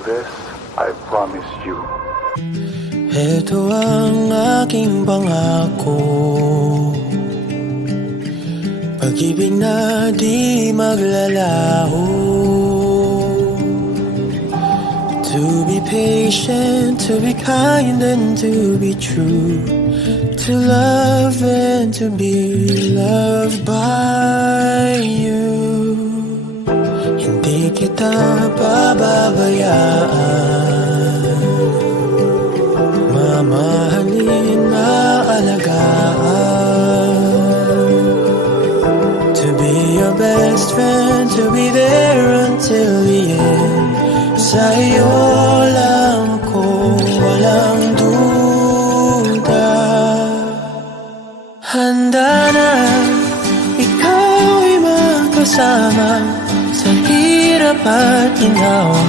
This I promise you. Ito ang aking pangako, pag-ibig na di maglalaho. To be patient, to be kind and to be true, to love and to be loved by you. Hindi kita pababayaan, mamahalin, maalagaan. To be your best friend, to be there until the end. Sa'yo lang ako, walang duda. Handa na ikaw ay makasama sa hirap at ginawa.